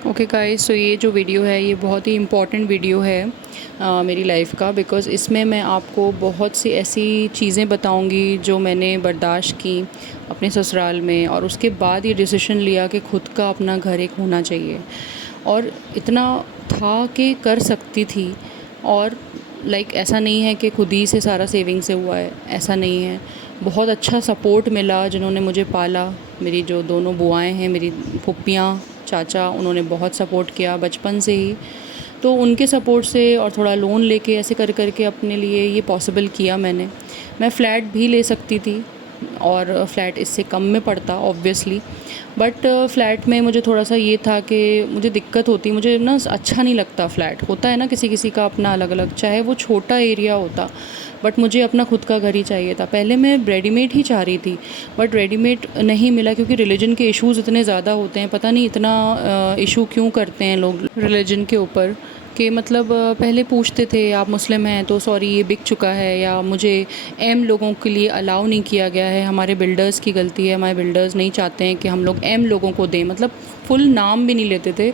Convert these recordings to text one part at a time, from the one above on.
Okay guys, सो ये जो video है ये बहुत ही इम्पॉर्टेंट वीडियो है मेरी लाइफ का। बिकॉज़ इसमें मैं आपको बहुत सी ऐसी चीज़ें बताऊंगी जो मैंने बर्दाश्त की अपने ससुराल में, और उसके बाद ये डिसीजन लिया कि ख़ुद का अपना घर एक होना चाहिए। और इतना था कि कर सकती थी। और ऐसा नहीं है कि खुद ही से सारा सेविंग से हुआ है, ऐसा नहीं है। बहुत अच्छा सपोर्ट मिला जिन्होंने मुझे पाला। मेरी जो दोनों बुआएं हैं, मेरी फूफियाँ, चाचा, उन्होंने बहुत सपोर्ट किया बचपन से ही। तो उनके सपोर्ट से और थोड़ा लोन लेके ऐसे कर करके अपने लिए ये पॉसिबल किया मैंने। मैं फ़्लैट भी ले सकती थी और फ़्लैट इससे कम में पड़ता ऑब्वियसली, बट फ़्लैट में मुझे थोड़ा सा ये था कि मुझे दिक्कत होती, मुझे ना अच्छा नहीं लगता। फ़्लैट होता है ना किसी किसी का अपना अलग अलग, चाहे वो छोटा एरिया होता, बट मुझे अपना खुद का घर ही चाहिए था। पहले मैं रेडीमेड ही चाह रही थी, बट रेडीमेड नहीं मिला क्योंकि रिलीजन के इश्यूज़ इतने ज़्यादा होते हैं। पता नहीं इतना इशू क्यों करते हैं लोग रिलीजन के ऊपर, कि मतलब पहले पूछते थे आप मुस्लिम हैं तो सॉरी ये बिक चुका है, या मुझे एम लोगों के लिए अलाउ नहीं किया गया है, हमारे बिल्डर्स की गलती है, हमारे बिल्डर्स नहीं चाहते हैं कि हम लोग एम लोगों को दें। मतलब फुल नाम भी नहीं लेते थे।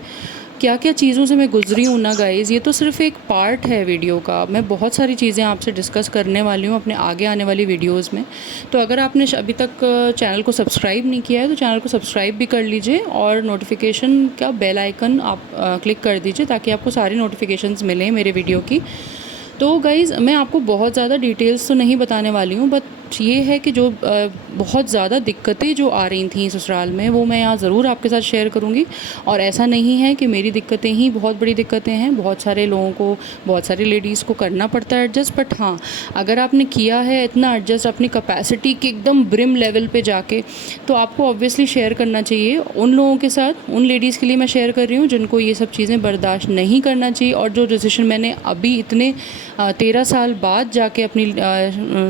क्या क्या चीज़ों से मैं गुजरी हूँ ना गाइज़, ये तो सिर्फ एक पार्ट है वीडियो का। मैं बहुत सारी चीज़ें आपसे डिस्कस करने वाली हूँ अपने आगे आने वाली वीडियोस में। तो अगर आपने अभी तक चैनल को सब्सक्राइब नहीं किया है तो चैनल को सब्सक्राइब भी कर लीजिए, और नोटिफिकेशन का बेल आइकन आप क्लिक कर दीजिए ताकि आपको सारी नोटिफिकेशंस मिलें मेरे वीडियो की। तो गाइज़, मैं आपको बहुत ज़्यादा डिटेल्स तो नहीं बताने वाली हूँ, बट ये है कि जो बहुत ज़्यादा दिक्कतें जो आ रही थी ससुराल में, वो मैं यहाँ ज़रूर आपके साथ शेयर करूँगी। और ऐसा नहीं है कि मेरी दिक्कतें ही बहुत बड़ी दिक्कतें हैं, बहुत सारे लोगों को, बहुत सारी लेडीज़ को करना पड़ता है एडजस्ट। बट हाँ, अगर आपने किया है इतना एडजस्ट अपनी कैपेसिटी के एकदम ब्रिम लेवल पे जाके, तो आपको ऑब्वियसली शेयर करना चाहिए उन लोगों के साथ। उन लेडीज़ के लिए मैं शेयर कर रही हूँ जिनको ये सब चीज़ें बर्दाश्त नहीं करना चाहिए, और जो डिसीजन मैंने अभी इतने 13 साल बाद जाके अपनी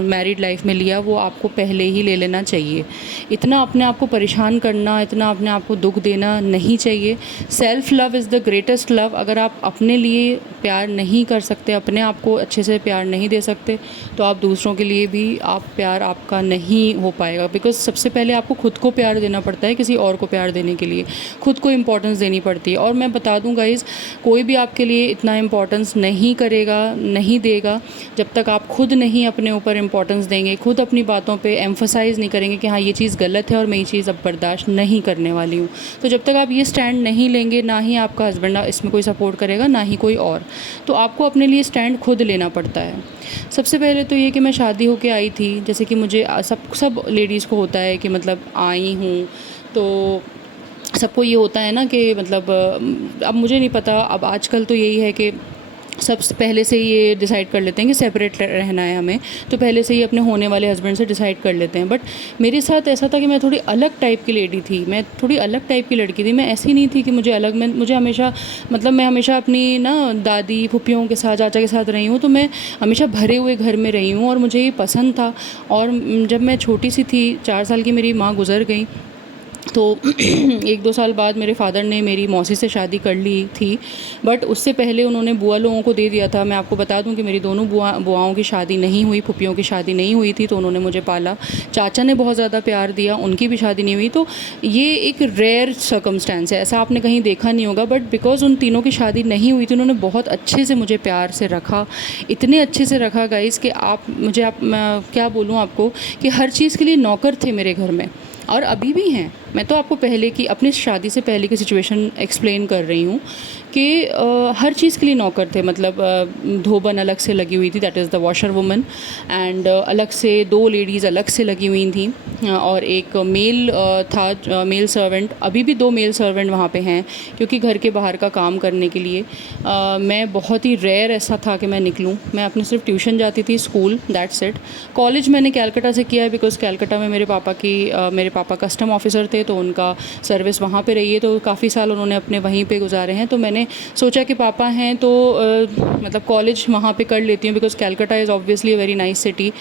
मैरिड लाइफ में लिया, वो आपको पहले ही ले लेना चाहिए। इतना अपने आप को परेशान करना, इतना अपने आप को दुख देना नहीं चाहिए। Self love is the greatest love. अगर आप अपने लिए प्यार नहीं कर सकते, अपने आप को अच्छे से प्यार नहीं दे सकते, तो आप दूसरों के लिए भी प्यार आपका नहीं हो पाएगा। बिकॉज़ सबसे पहले आपको खुद को प्यार देना पड़ता है किसी और को प्यार देने के लिए। खुद को इम्पोर्टेंस देनी पड़ती है। और मैं बता दूँ गाइज़, कोई भी आपके लिए इतना इम्पोर्टेंस नहीं करेगा, नहीं देगा, जब तक आप खुद नहीं अपने ऊपर इम्पोर्टेंस देंगे, खुद अपनी बातों पे एम्फसाइज़ नहीं करेंगे कि हाँ ये चीज़ गलत है और मैं ये चीज़ अब बर्दाश्त नहीं करने वाली हूँ। तो जब तक आप ये स्टैंड नहीं लेंगे, ना ही आपका हस्बैंड इसमें कोई सपोर्ट करेगा, ना ही कोई और। तो आपको अपने लिए स्टैंड खुद लेना पड़ता है। सबसे पहले तो ये कि मैं शादी होके आई थी, जैसे कि मुझे सब लेडीज़ को होता है कि मतलब आई हूँ तो सबको ये होता है ना कि मतलब अब मुझे नहीं पता, अब आजकल तो यही है कि सब पहले से ही ये डिसाइड कर लेते हैं कि सेपरेट रहना है हमें, तो पहले से ही अपने होने वाले हस्बैंड से डिसाइड कर लेते हैं। बट मेरे साथ ऐसा था कि मैं थोड़ी अलग टाइप की लेडी थी, मैं थोड़ी अलग टाइप की लड़की थी। मैं ऐसी नहीं थी कि मुझे अलग, मुझे हमेशा मतलब मैं हमेशा अपनी ना दादी फूफियों के साथ, चाचा के साथ रही हूँ, तो मैं हमेशा भरे हुए घर में रही हूँ और मुझे ये पसंद था। और जब मैं छोटी सी थी, 4 साल की, मेरी माँ गुज़र गई, तो 1-2 साल बाद मेरे फ़ादर ने मेरी मौसी से शादी कर ली थी। बट उससे पहले उन्होंने बुआ लोगों को दे दिया था। मैं आपको बता दूं कि मेरी दोनों बुआओं की शादी नहीं हुई, फूफियों की शादी नहीं हुई थी, तो उन्होंने मुझे पाला। चाचा ने बहुत ज़्यादा प्यार दिया, उनकी भी शादी नहीं हुई। तो ये एक रेयर सर्कमस्टेंस है, ऐसा आपने कहीं देखा नहीं होगा। बट बिकॉज़ उन तीनों की शादी नहीं हुई थी, उन्होंने बहुत अच्छे से मुझे प्यार से रखा, इतने अच्छे से रखा गाइज़ कि मैं क्या बोलूँ आपको, कि हर चीज़ के लिए नौकर थे मेरे घर में, और अभी भी हैं। मैं तो आपको पहले की, अपनी शादी से पहले की सिचुएशन एक्सप्लेन कर रही हूँ कि हर चीज़ के लिए नौकर थे। मतलब धोबन अलग से लगी हुई थी, that is the washer woman, and अलग से 2 लेडीज़ अलग से लगी हुई थी, और एक मेल था, मेल सर्वेंट। अभी भी 2 मेल सर्वेंट वहाँ पे हैं, क्योंकि घर के बाहर का काम करने के लिए। मैं बहुत ही रेयर ऐसा था कि मैं निकलूँ। मैं अपनी सिर्फ ट्यूशन जाती थी, स्कूल, दैट्स इट। कॉलेज मैंने कैलकाटा से किया है, बिकॉज़ कैलकाटा में मेरे पापा कस्टम ऑफिसर थे, तो उनका सर्विस वहाँ पे रही है, तो काफ़ी साल उन्होंने अपने वहीं पे गुजारे हैं। तो मैंने सोचा कि पापा हैं तो मतलब कॉलेज वहाँ पे कर लेती हूँ, because Calcutta is obviously a very nice city.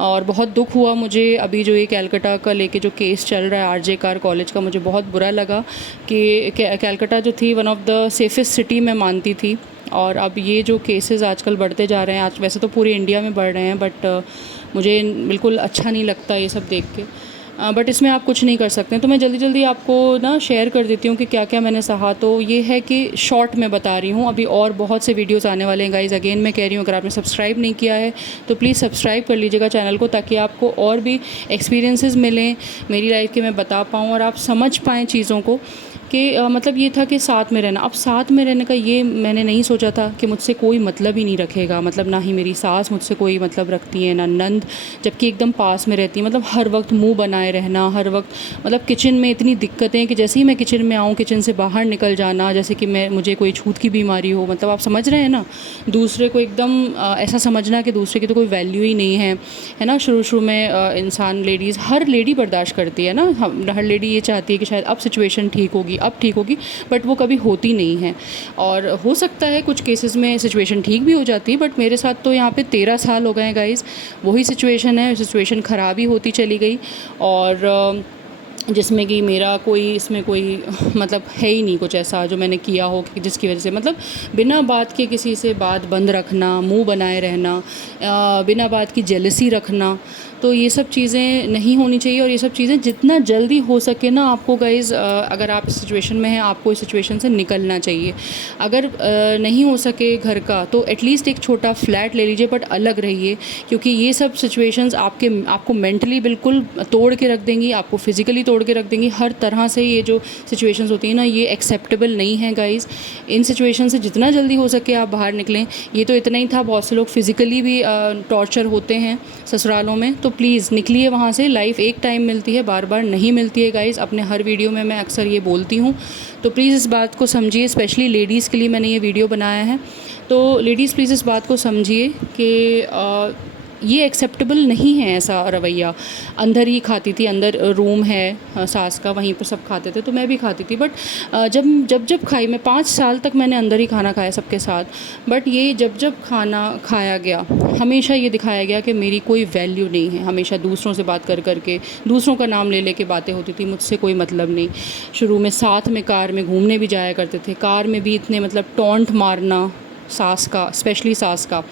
और बहुत दुख हुआ मुझे अभी जो ये कैलकाटा का लेके जो केस चल रहा है आरजे कार कॉलेज का, मुझे बहुत बुरा लगा कि कैलकाटा जो थी one of the safest city मैं मानती थी। और अब ये जो केसेस आजकल बढ़ते जा रहे हैं, आज वैसे तो पूरे इंडिया में बढ़ रहे हैं, बट मुझे बिल्कुल अच्छा नहीं लगता ये सब देख के। बट इसमें आप कुछ नहीं कर सकते। तो मैं जल्दी जल्दी आपको ना शेयर कर देती हूँ कि क्या क्या मैंने सहा। तो ये है कि शॉर्ट में बता रही हूँ, अभी और बहुत से वीडियोस आने वाले हैं गाइज़। अगेन मैं कह रही हूँ, अगर आपने सब्सक्राइब नहीं किया है तो प्लीज़ सब्सक्राइब कर लीजिएगा चैनल को, ताकि आपको और भी एक्सपीरियंसेस मिलें मेरी लाइफ के, मैं बता पाऊँ और आप समझ पाएँ चीज़ों को कि मतलब ये था कि साथ में रहना। अब साथ में रहने का ये मैंने नहीं सोचा था कि मुझसे कोई मतलब ही नहीं रखेगा, मतलब ना ही मेरी सास मुझसे कोई मतलब रखती है, ना नंद, जबकि एकदम पास में रहती है। मतलब हर वक्त मुंह बनाए रहना, हर वक्त मतलब किचन में इतनी दिक्कतें कि जैसे ही मैं किचन में आऊँ, किचन से बाहर निकल जाना जैसे कि मुझे कोई छूत की बीमारी हो। मतलब आप समझ रहे हैं ना, दूसरे को एकदम ऐसा समझना कि दूसरे की तो कोई वैल्यू ही नहीं है ना। शुरू शुरू में इंसान, लेडीज़, हर लेडी बर्दाश्त करती है ना, हर लेडी ये चाहती है कि शायद अब सिचुएशन ठीक होगी, अब ठीक होगी, बट वो कभी होती नहीं है। और हो सकता है कुछ केसेस में सिचुएशन ठीक भी हो जाती है, बट मेरे साथ तो यहाँ पे 13 साल हो गए हैं गाइज़, वही सिचुएशन है, सिचुएशन ख़राब ही होती चली गई। और जिसमें कि मेरा कोई इसमें कोई मतलब है ही नहीं कुछ ऐसा जो मैंने किया हो कि जिसकी वजह से, मतलब बिना बात के किसी से बात बंद रखना, मुंह बनाए रहना, बिना बात की जेलसी रखना, तो ये सब चीज़ें नहीं होनी चाहिए। और ये सब चीज़ें जितना जल्दी हो सके ना आपको गाइज़, अगर आप इस सिचुएशन में हैं, आपको इस सिचुएशन से निकलना चाहिए। अगर नहीं हो सके घर का, तो एटलीस्ट एक छोटा फ्लैट ले लीजिए, बट अलग रहिए, क्योंकि ये सब सिचुएशंस आपको मेंटली बिल्कुल तोड़ के रख देंगी, आपको फिज़िकली तोड़ के रख देंगी। हर तरह से ये जो सिचुएशंस होती हैं ना, ये एक्सेप्टेबल नहीं है गाइज़। इन सिचुएशन से जितना जल्दी हो सके आप बाहर निकलें। ये तो इतना ही था, बहुत से लोग फिज़िकली भी टॉर्चर होते हैं ससुरालों में, तो प्लीज़ निकलिए वहाँ से। लाइफ एक टाइम मिलती है, बार बार नहीं मिलती है गाइज़। अपने हर वीडियो में मैं अक्सर ये बोलती हूँ, तो प्लीज़ इस बात को समझिए। स्पेशली लेडीज़ के लिए मैंने ये वीडियो बनाया है, तो लेडीज़ प्लीज़ इस बात को समझिए कि ये एक्सेप्टेबल नहीं है ऐसा रवैया। अंदर ही खाती थी, अंदर रूम है सास का, वहीं पर सब खाते थे, तो मैं भी खाती थी। बट जब खाई, मैं 5 साल तक मैंने अंदर ही खाना खाया सबके साथ। बट ये जब खाना खाया गया, हमेशा ये दिखाया गया कि मेरी कोई वैल्यू नहीं है। हमेशा दूसरों से बात कर के, दूसरों का नाम ले लेके बातें होती थी, मुझसे कोई मतलब नहीं। शुरू में साथ में कार में घूमने भी जाया करते थे, कार में भी इतने मतलब टॉन्ट मारना सास का, स्पेशली सास का,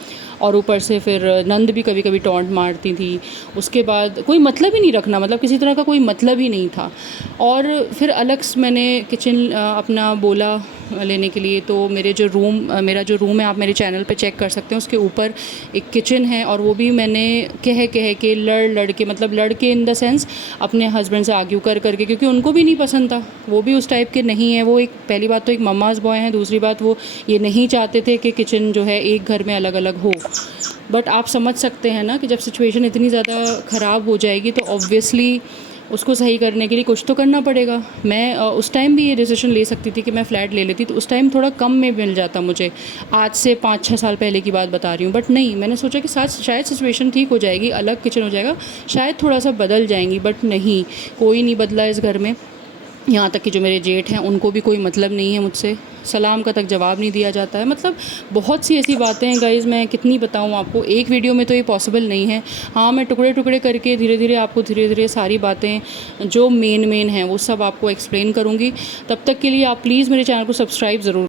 और ऊपर से फिर नंद भी कभी कभी टॉन्ट मारती थी। उसके बाद कोई मतलब ही नहीं रखना, मतलब किसी तरह का कोई मतलब ही नहीं था। और फिर अलग से मैंने किचन अपना बोला लेने के लिए, तो मेरा जो रूम है, आप मेरे चैनल पे चेक कर सकते हैं, उसके ऊपर एक किचन है। और वो भी मैंने कह के लड़ के, मतलब लड़ के इन द सेंस अपने हस्बैंड से आर्ग्यू कर करके, क्योंकि उनको भी नहीं पसंद था, वो भी उस टाइप के नहीं है। वो एक, पहली बात तो एक मम्माज़ बॉय हैं, दूसरी बात वो ये नहीं चाहते थे कि किचन जो है एक घर में अलग अलग हो। बट आप समझ सकते हैं ना कि जब सिचुएशन इतनी ज़्यादा ख़राब हो जाएगी, तो ऑब्वियसली उसको सही करने के लिए कुछ तो करना पड़ेगा। मैं उस टाइम भी ये डिसीजन ले सकती थी कि मैं फ़्लैट ले लेती, तो उस टाइम थोड़ा कम में मिल जाता मुझे। आज से 5-6 साल पहले की बात बता रही हूँ। बट नहीं, मैंने सोचा कि शायद सिचुएशन ठीक हो जाएगी, अलग किचन हो जाएगा, शायद थोड़ा सा बदल जाएंगी। बट नहीं, कोई नहीं बदला इस घर में। यहाँ तक कि जो मेरे जेठ हैं, उनको भी कोई मतलब नहीं है मुझसे, सलाम का तक जवाब नहीं दिया जाता है। मतलब बहुत सी ऐसी बातें हैं गाइज़, मैं कितनी बताऊँ आपको, एक वीडियो में तो ये पॉसिबल नहीं है। हाँ, मैं टुकड़े टुकड़े करके धीरे धीरे सारी बातें जो मेन हैं वो सब आपको एक्सप्लेन करूँगी। तब तक के लिए आप प्लीज़ मेरे चैनल को सब्सक्राइब ज़रूर